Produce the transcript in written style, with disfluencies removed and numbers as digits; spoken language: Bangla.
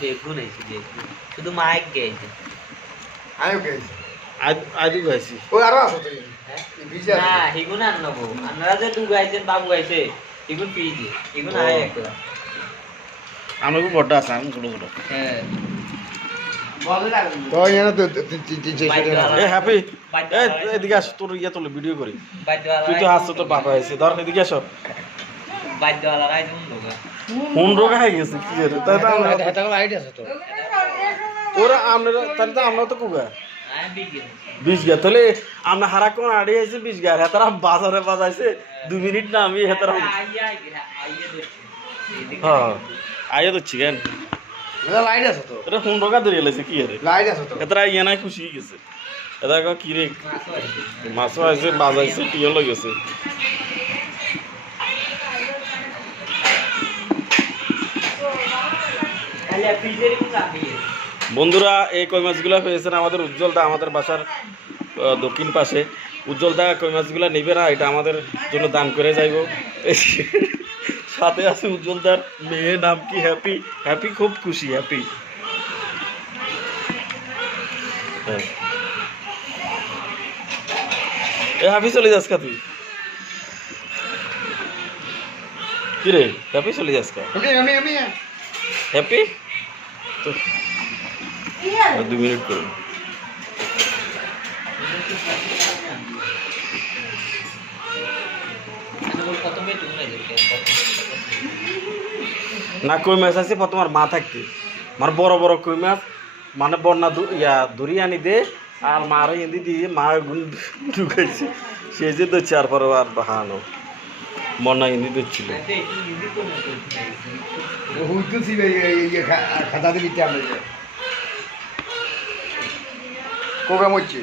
বেগুন হয়েছে বেগুন শুধু মাইক গেছে আমিও গেছি আজু গাইছি ওই আরো আছে তো না হিগুন আর নেবো আপনারা যে দু গাইছেন বাবু গাইছে হিগুন পিয়ে হিগুন আয় একলা আমরা খুব বড় আছে আমি ছোট ছোট হ্যাঁ তো এখানে তো তিন এ হ্যাপি এদিকে আস তোর ইয়ে তোলে ভিডিও করি তুই তো হাসছো তোর বাবা হয়েছে ধর এদিকে আসো বাদ্যওয়ালারা একদম লোকা কোন রোগ হয়ে গেছে কি রে তাই তো আমরা আইডিয়া আছে তো ওরা আমরা তাহলে তো আমরা তো কুগা আয় বিগে 20 গা তাহলে আমরা হারা কোন আড়ে আছে 20 গা হেতারা বাজারে বাজাইছে 2 মিনিট না আমি হেতারা হ্যাঁ আইয়া তো চিকেন লাইট আছে তো এটা কোন রোগা ধরে এলেছে কি রে লাইট আছে তো হেতারা ইয়া নাই খুশি হয়ে গেছে এটা কি রে মাছও আছে বাজাইছে টিও লই গেছে বন্ধুরা এই কই মাছগুলো পেয়েছেন আমাদের উজ্জ্বলদা আমাদের বাসার দক্ষিণ পাশে উজ্জ্বলদা কই মাছগুলো নেবে না এটা আমাদের জন্য দান করে যাইব সাথে আছে উজ্জ্বলদার মেয়ে নাম কি হ্যাপি হ্যাপি খুব খুশি হ্যাপি এ হ্যাপি চলে যাস কা তুই কি রে হ্যাপি চলে যাস কা আমি হ্যাপি তো 2 মিনিট করুন না কই মাছ আছে প্রথম আর মা থাকতে আমার বড় বড় কই মাছ মানে বন্যা ধরি আনি দে আর মারও এদি দিয়ে মা গুণ ঢুকাইছে সে যে তো 4 আর বাহানো বন্যা এদি দিচ্ছিল হুইতেছি খাতা দিতে আমরা কোগা মরছে